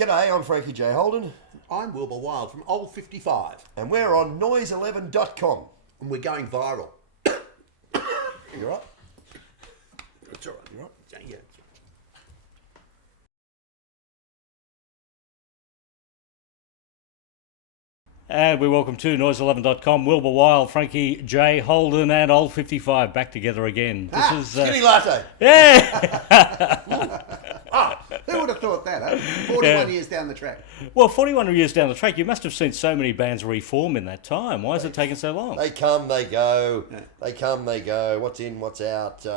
G'day, I'm Frankie J. Holden. I'm Wilbur Wilde from Old 55. And we're on noise11.com. And we're going viral. You right? It's all right. You right? Yeah. And we welcome to noise11.com, Wilbur Wilde, Frankie J, Holden and Old 55 back together again. This is Skinny latte. Yeah. Who would have thought that, eh? 41 years down the track. Well, 41 years down the track, you must have seen so many bands reform in that time. Why has it taken so long? They come, they go. Yeah. They come, they go. What's in, what's out. We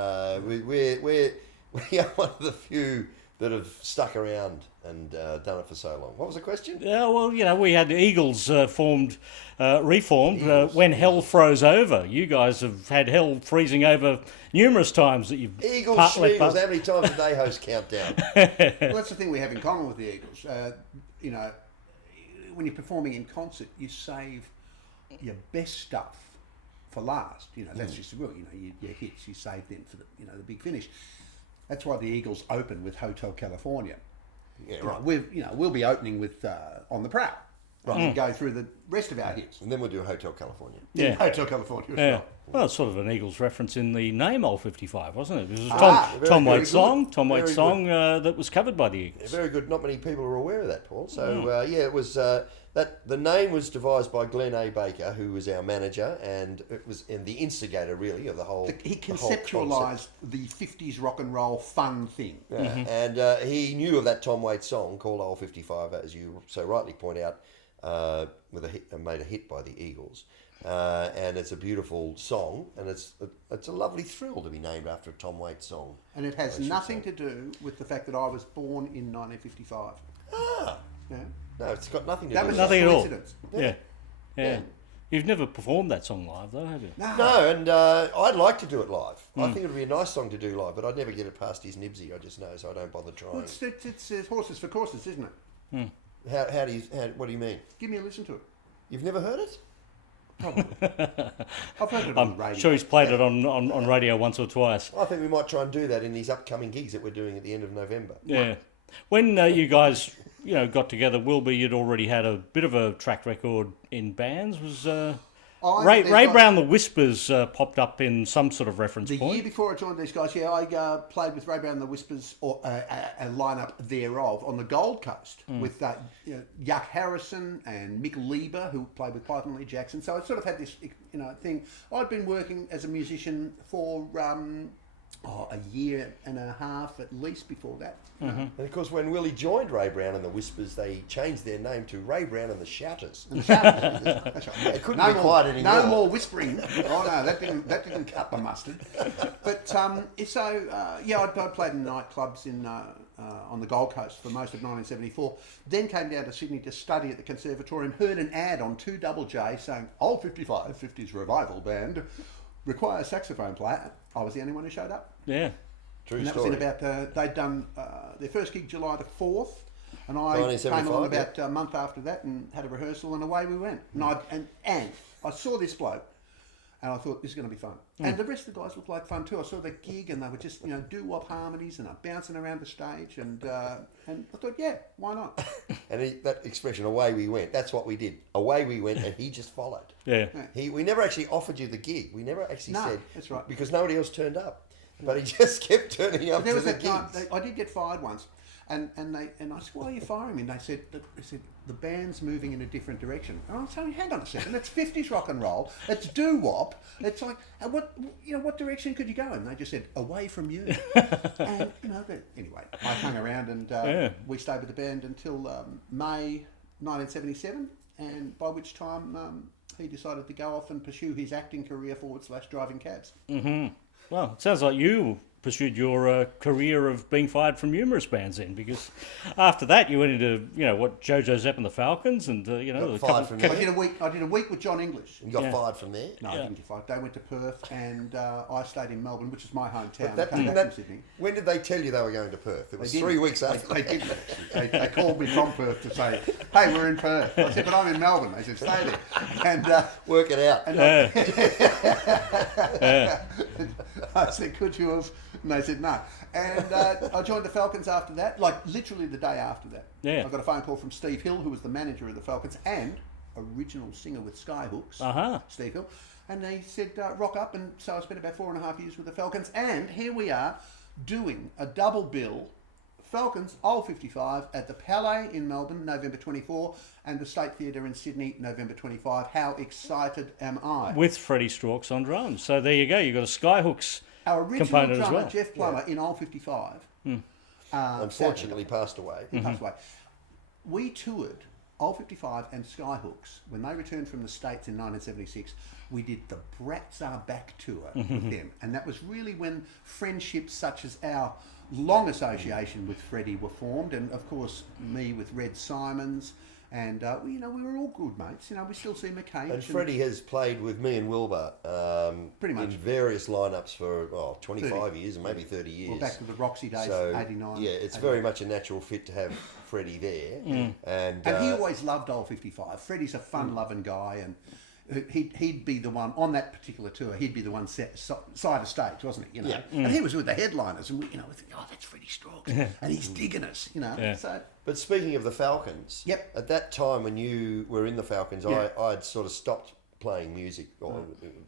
are one of the few that have stuck around and done it for so long. What was the question? Yeah, well, you know, we had the Eagles reformed when hell froze over. You guys have had hell freezing over numerous times that you've Eagles, partly Schmeagles, how many times did they host Countdown? Well, that's the thing we have in common with the Eagles. You know, when you're performing in concert, you save your best stuff for last. You know, that's just the rule. You know, your hits, you save them for the big finish. That's why the Eagles open with Hotel California. Yeah, right. We'll be opening with On the Prowl. Right. And go through the rest of our hits. And then we'll do Hotel California. Yeah. Hotel California as Yeah. well. Well, it's sort of an Eagles reference in the name Old 55, wasn't it? It was a very, Tom very Waits good. song, Very good. that was covered by the Yeah, Eagles. very good. Not many people are aware of that, Paul. So it was that the name was devised by Glenn A. Baker, who was our manager, and it was the instigator really of the whole. He the whole conceptualised the 50s rock and roll fun thing. Yeah. And he knew of that Tom Waits song called Old 55, as you so rightly point out, with a hit, made a hit by the Eagles. And it's a beautiful song, and it's a lovely thrill to be named after a Tom Waits song. And it has nothing to do with the fact that I was born in 1955. Ah, Yeah. no, it's got nothing to That do was with Nothing just at all. coincidence. Yeah. Yeah. Yeah. You've never performed that song live, though, have you? No, and I'd like to do it live. I think it would be a nice song to do live, but I'd never get it past his nibsy, I just know, so I don't bother trying. Well, it's horses for courses, isn't it? What do you mean? Give me a listen to it. You've never heard it? Probably. I've heard it on the radio. I'm sure he's played it on radio once or twice. I think we might try and do that in these upcoming gigs that we're doing at the end of November. Yeah. When you guys, got together, Wilbur, you'd already had a bit of a track record in bands. Was Ray Brown the Whispers popped up in some sort of reference The point? year before I joined these guys, I played with Ray Brown and the Whispers, or a lineup thereof, on the Gold Coast with Yuck Harrison and Mick Lieber, who played with Python Lee Jackson. So I sort of had this, thing. I'd been working as a musician for a year and a half at least before that. And of course, when Willie joined Ray Brown and the Whispers, they changed their name to Ray Brown and the Shouters. That's right. It couldn't be quiet anymore. No more whispering. Oh no, that didn't cut the mustard. But I played in nightclubs on the Gold Coast for most of 1974. Then came down to Sydney to study at the Conservatorium. Heard an ad on 2JJ saying Old 55 50s revival band requires saxophone player. I was the only one who showed up. Yeah. True And that story. was in about, they'd done their first gig July the 4th, and I came 1975, along about a month after that and had a rehearsal, and away we went. And I saw this bloke, and I thought, this is going to be fun. And the rest of the guys looked like fun too. I saw the gig, and they were just, doo-wop harmonies, and bouncing around the stage, and I thought, yeah, why not? And that expression, away we went, that's what we did. Away we went, and he just followed. Yeah. We never actually offered you the gig. We never actually No, said. that's right. Because nobody else turned up. But he just kept turning up There to was the that time, gigs. I did get fired once, and I said, why are you firing me? And they said the band's moving in a different direction. And I was saying, hang on a second, it's 50s rock and roll, it's doo-wop, it's like, what direction could you go? And they just said, away from you. And but anyway, I hung around, and we stayed with the band until May 1977, and by which time he decided to go off and pursue his acting career / driving cabs. Mm-hmm. Well, it sounds like you pursued your career of being fired from numerous bands then, because after that you went into, Jojo Zapp and the Falcons, and, Got a fired from I there. did a week with John English. You got Yeah. fired from there. No, I didn't get fired. They went to Perth, and I stayed in Melbourne, which is my hometown. But I came back from Sydney. when did they tell you they were going to Perth? It was They 3 didn't. weeks after. They didn't, actually. They called me from Perth to say, hey, we're in Perth. I said, but I'm in Melbourne. They said, stay there. And Work it out. Yeah. I said, could you have? And they said, no. And I joined the Falcons after that, like literally the day after that. Yeah. I got a phone call from Steve Hill, who was the manager of the Falcons and original singer with Skyhooks, Steve Hill. And they said, rock up. And so I spent about 4.5 years with the Falcons. And here we are doing a double bill, Falcons, Old 55 at the Palais in Melbourne, November 24, and the State Theatre in Sydney, November 25. How excited am I? With Freddie Strauchs on drums. So there you go. You've got a Skyhooks Our original component drummer, as well. Jeff Plummer, in Old 55. Unfortunately, passed away. He passed away. We toured Old 55 and Skyhooks when they returned from the States in 1976. We did the Brats Are Back tour with them, and that was really when friendships such as our long association with Freddie were formed, and of course me with Red Simons, and we were all good mates. We still see McCain. And Freddie has played with me and Wilbur pretty much in various lineups for 25 years and maybe 30 years. Well, back to the Roxy days, So, 89. yeah, it's very much a natural fit to have Freddie there. And he always loved Old 55. Freddie's a fun-loving guy, and he'd be the one on that particular tour. He'd be the one side of stage, wasn't he? Yeah. And he was with the headliners, and we think, oh, that's Freddie Strauchs, and he's digging us, Yeah. So But speaking of the Falcons, Yep. at that time when you were in the Falcons, Yeah. I'd sort of stopped playing music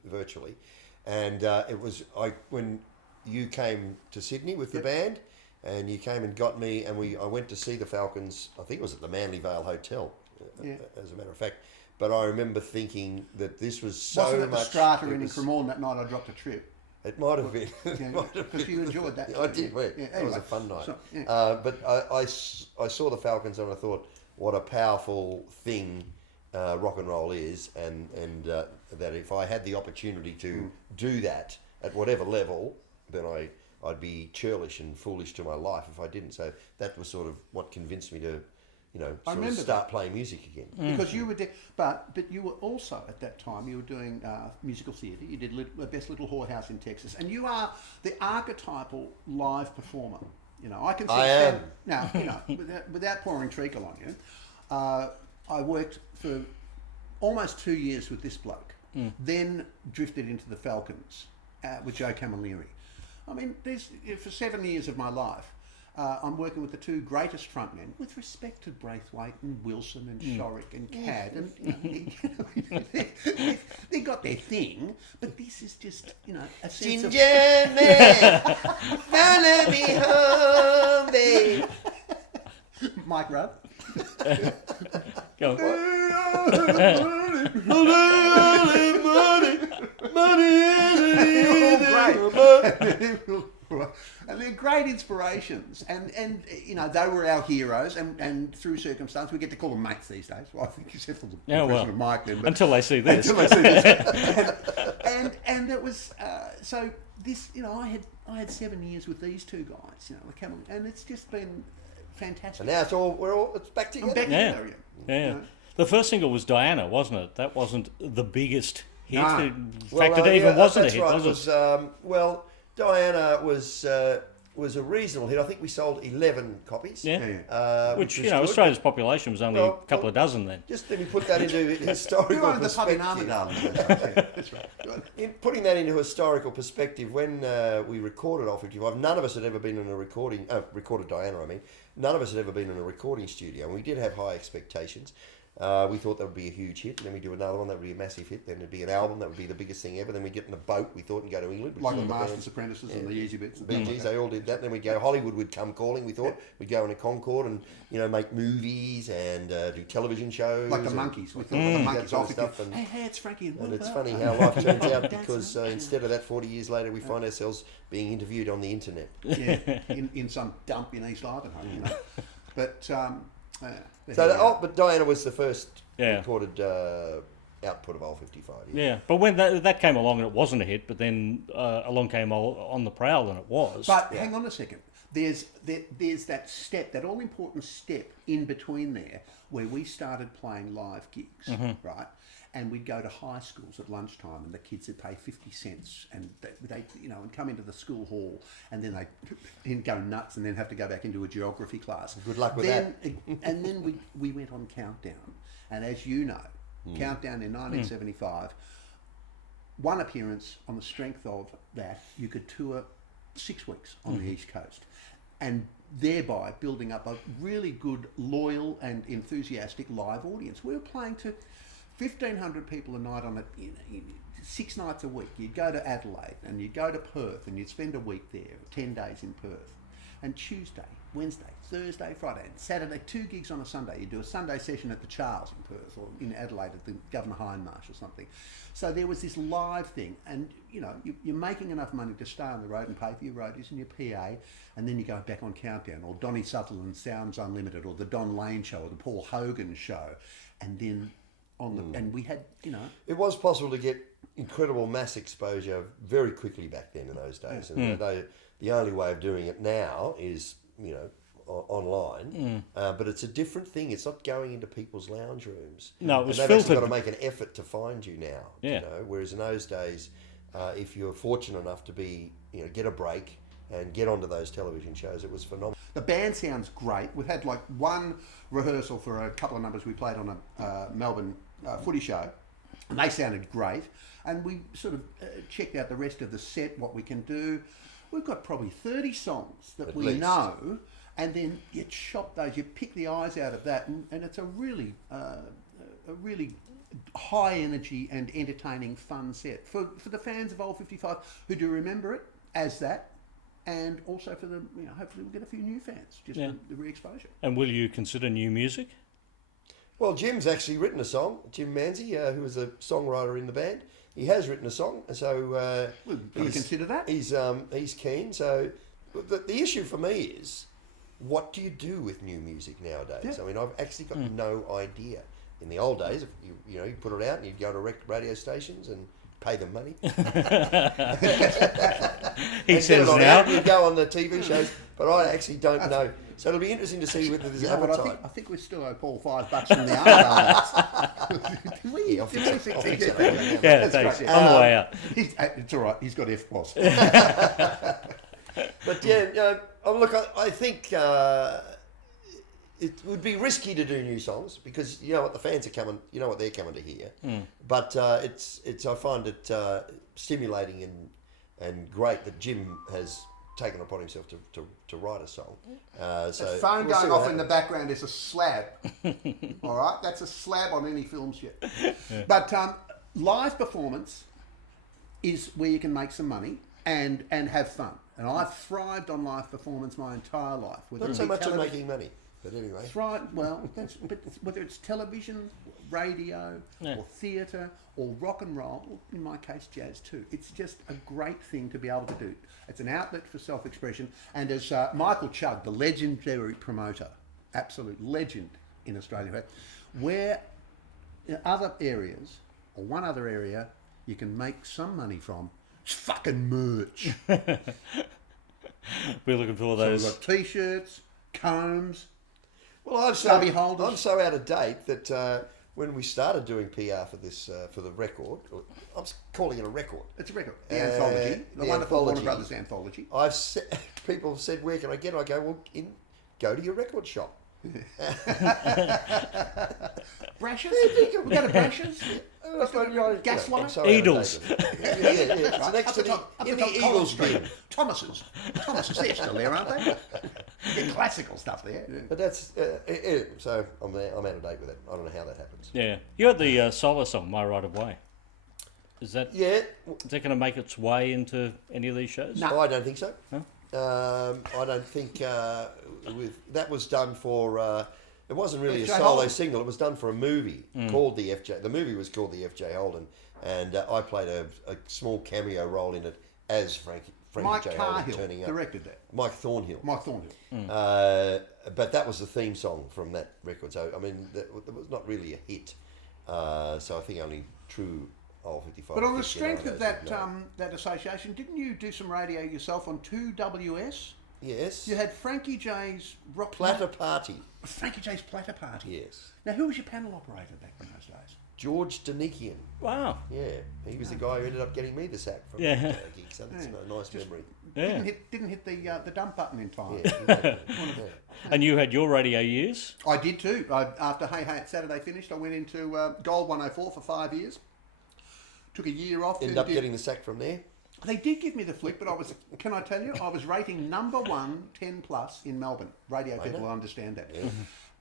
virtually, and it was when you came to Sydney with the band, and you came and got me, and I went to see the Falcons. I think it was at the Manly Vale Hotel, as a matter of fact. But I remember thinking that this was so wasn't it the much. Strata in Cremorne that night I dropped a trip? It might have been. Because you enjoyed that. I did. Yeah, Yeah, it was anyway, a fun night. so, But I saw the Falcons and I thought, what a powerful thing rock and roll is, and that if I had the opportunity to do that at whatever level, then I'd be churlish and foolish to my life if I didn't. So that was sort of what convinced me to, start playing music again. Because you were, but you were also at that time you were doing musical theatre. You did Best Little Whorehouse in Texas, and you are the archetypal live performer. I can see. I am. Now, without pouring treacle on you, I worked for almost 2 years with this bloke. Then drifted into the Falcons with Joe Camilleri. I mean, for 7 years of my life. I'm working with the two greatest frontmen, with respect to Braithwaite and Wilson and Shorrock and Cad, and they got their thing, but this is just a sense of follow me home, babe. Mike Rudd. Go on. And they're great inspirations, and they were our heroes, and through circumstance we get to call them mates these days. Well, I think you said the impression of Mike then, but until they see this. and it was so this. I had 7 years with these two guys, and it's just been fantastic. And now it's back together. I'm back together again. Yeah. The first single was Diana, wasn't it? That wasn't the biggest hit. No. In fact, it even wasn't a hit, was it? Diana was a reasonable hit. I think we sold 11 copies. Yeah. Which was Australia's population was only a couple of dozen then. Just let me put that into historical the pub in perspective. Armadale. That's right. In putting that into historical perspective, when we recorded Old 55, none of us had ever been in a recorded Diana, I mean. None of us had ever been in a recording studio, and we did have high expectations. We thought that would be a huge hit, and then we'd do another one that would be a massive hit, then it'd be an album that would be the biggest thing ever, then we'd get in a boat, we thought, and go to England. Like the Masters, Apprentices and the Easy Bits. Bee Gees, they all did that, and then we'd go, Hollywood would come calling, we thought. We'd go in a Concorde and, make movies and do television shows. Like the Monkeys. We thought the Monkeys sort of off stuff, and hey, it's Frankie and Wilbur. it's funny how life turns out, because instead of that 40 years later, we find ourselves being interviewed on the internet. Yeah, in some dump in East Ivanhoe, But but Diana was the first recorded output of Old 55. Yeah, but when that came along and it wasn't a hit, but then along came On the Prowl and it was. But hang on a second. There's that step, that all important step in between there, where we started playing live gigs, right? And we'd go to high schools at lunchtime, and the kids would pay 50 cents, and they and come into the school hall, and then they'd go nuts, and then have to go back into a geography class. Good luck with that. And then we went on Countdown, and as you know, Countdown in 1975, one appearance on the strength of that, you could tour 6 weeks on the East Coast, and thereby building up a really good, loyal and enthusiastic live audience. We were playing to 1,500 people a night on it, 6 nights a week. You'd go to Adelaide and you'd go to Perth and you'd spend a week there, 10 days in Perth. And Tuesday, Wednesday, Thursday, Friday, and Saturday, 2 gigs on a Sunday. You do a Sunday session at the Charles in Perth or in Adelaide at the Governor Hindmarsh or something. So there was this live thing, and you're making enough money to stay on the road and pay for your roadies and your PA, and then you go back on Countdown or Donny Sutherland Sounds Unlimited or the Don Lane Show or the Paul Hogan Show, and then and we had It was possible to get incredible mass exposure very quickly back then in those days, and the only way of doing it now is online, but it's a different thing. It's not going into people's lounge rooms. No, it was and they've filtered. actually got to make an effort to find you now. Yeah. Whereas in those days, if you were fortunate enough to be get a break and get onto those television shows, it was phenomenal. The band sounds great. We've had like one rehearsal for a couple of numbers we played on a Melbourne footy show, and they sounded great. And we sort of checked out the rest of the set, what we can do. We've got probably 30 songs that At we least. know, and then you chop those, you pick the eyes out of that, and it's a really high energy and entertaining, fun set for the fans of Old 55 who do remember it as that, and also for the hopefully we'll get a few new fans just for the re-exposure. And will you consider new music? Well, Jim's actually written a song. Jim Manzie, who was a songwriter in the band, he has written a song, and so We'll consider that. He's keen. So the issue for me is, what do you do with new music nowadays? Yeah. I mean, I've actually got no idea. In the old days, if you put it out and you'd go to radio stations and pay them money. He says now. E You go on the TV shows, but I actually don't know. So it'll be interesting to see whether there's appetite. I think we still owe Paul $5 from the other Did we? Yeah, I'll fix it. Yeah, thanks. Great. On the way out. It's all right. He's got FPOS. But yeah, look, I think it would be risky to do new songs because you know what the fans are coming, you know what they're coming to hear. But it's I find it stimulating and great that Jim has taken upon himself to write a song. So The phone we'll see going what off in the happens. background is a slab. All right, that's a slab on any film shit. But live performance is where you can make some money and have fun. And I've thrived on live performance my entire life. Whether Not it so be much on television- making money, but anyway. Right, well, but whether it's television, radio, or theatre, or rock and roll, or in my case, jazz too. It's just a great thing to be able to do. It's an outlet for self-expression. And as Michael Chugg, the legendary promoter, absolute legend in Australia, where in other areas, or one other area, you can make some money from, it's fucking merch. We're looking for So those. we've got T-shirts, combs. Well, I'm Stubby holders. so out of date that when we started doing PR for this for the record, I'm calling it a record. It's a record. The anthology. The wonderful Warner anthology. Brothers anthology. People have said, where can I get it? I go, well, go to your record shop. Brushes? We got a brushes? Gaslight? So out of date Eagles. with it. Yeah. It's next to up in the the top, Eagles Street. bin. Thomas's, they're still there, aren't they? The classical stuff there. But that's so I'm there. I'm out of date with it. I don't know how that happens. Yeah. You had the solo song, My Right of Way. Is that going to make its way into any of these shows? No. I don't think so. Huh? I don't think that was done for. It wasn't really a FJ solo Holden. single. It was done for a movie called the FJ. The movie was called the FJ Holden, and I played a small cameo role in it as Frankie Mike J. Holden Carhill turning up. directed that. Mike Thornhill. Mike Thornhill. But that was the theme song from that record. So I mean, that was not really a hit. So I think only true old 55. But on the 59 strength of knows that it. that association, didn't you do some radio yourself on 2WS? Yes. You had Frankie J's rock Platter Party. Frankie J's Platter Party. Yes. Now, who was your panel operator back in those days? George Danikian. Wow. Yeah, he was the guy who ended up getting me the sack from Yeah. that gig. So that's a nice memory. Yeah. Didn't hit the dump button in time. Yeah, exactly. Yeah. And you had your radio years? I did too. After Hey Hey It's Saturday finished, I went into Gold 104 for 5 years. Took a year off. Ended then up did getting the sack from there. They did give me the flick, but can I tell you, I was rating number 1, 10 plus in Melbourne. Radio people will understand that. Yeah.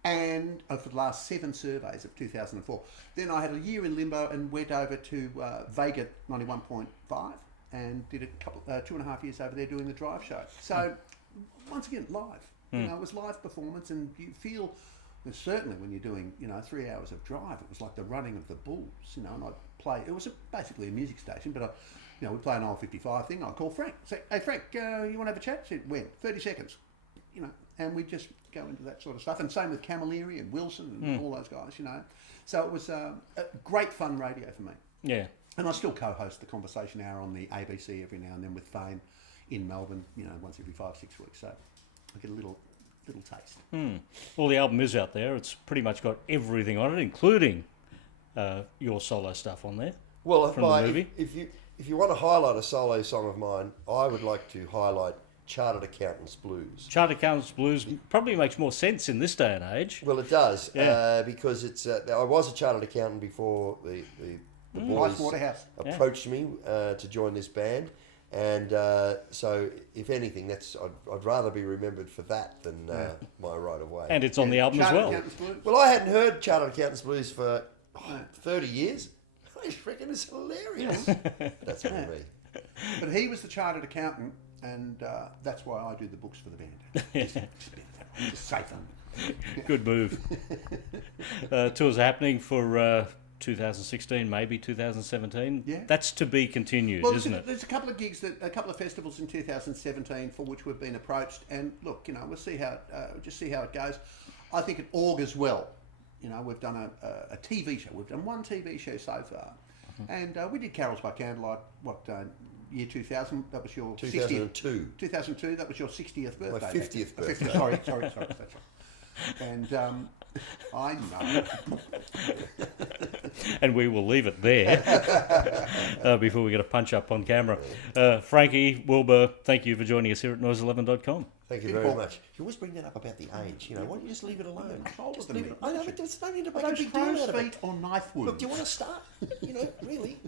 And for the last 7 surveys of 2004. Then I had a year in limbo and went over to Vega 91.5 and did 2.5 years over there doing the drive show. So, once again, live. You know, it was live performance, and you feel, certainly when you're doing, 3 hours of drive, it was like the running of the bulls, and I'd play, it was basically a music station, but we'd play an old 55 thing. I'd call Frank, say, hey Frank, you want to have a chat? Said, when? 30 seconds, and we'd just go into that sort of stuff. And same with Camilleri and Wilson and all those guys, So it was a great fun radio for me. Yeah. And I still co-host the Conversation Hour on the ABC every now and then with Fame in Melbourne, once every 5-6 weeks. So I get a little taste. Well, the album is out there. It's pretty much got everything on it, including your solo stuff on there. Well, from the movie. If you want to highlight a solo song of mine, I would like to highlight Chartered Accountant's Blues. Chartered Accountant's Blues probably makes more sense in this day and age. Well, it does, because it's. I was a chartered accountant before the boys approached me to join this band, and so if anything, I'd rather be remembered for that than my right of way. And it's on the album as well. Well, I hadn't heard Chartered Accountant's Blues for 30 years. I just reckon it's hilarious. That's only me. But he was the chartered accountant, and that's why I do the books for the band. Just safe them. Good move. Tours are happening for 2016, maybe 2017. Yeah. That's to be continued, isn't it? There's a couple of gigs, a couple of festivals in 2017 for which we've been approached, and look, we'll see how it goes. I think it augurs well. We've done a TV show. We've done one TV show so far. And we did Carols by Candlelight, year 2000? That was your 2002. 2002, that was your 60th birthday. My 50th birthday. Sorry, that's right. And I know. And we will leave it there before we get a punch up on camera. Frankie, Wilbur, thank you for joining us here at noise11.com. Thank you very much. You always bring that up about the age. Why don't you just leave it alone? Just leave it. I know, but there's no need to make a big deal out of it. Or knife wounds. Look, do you want to start? Really?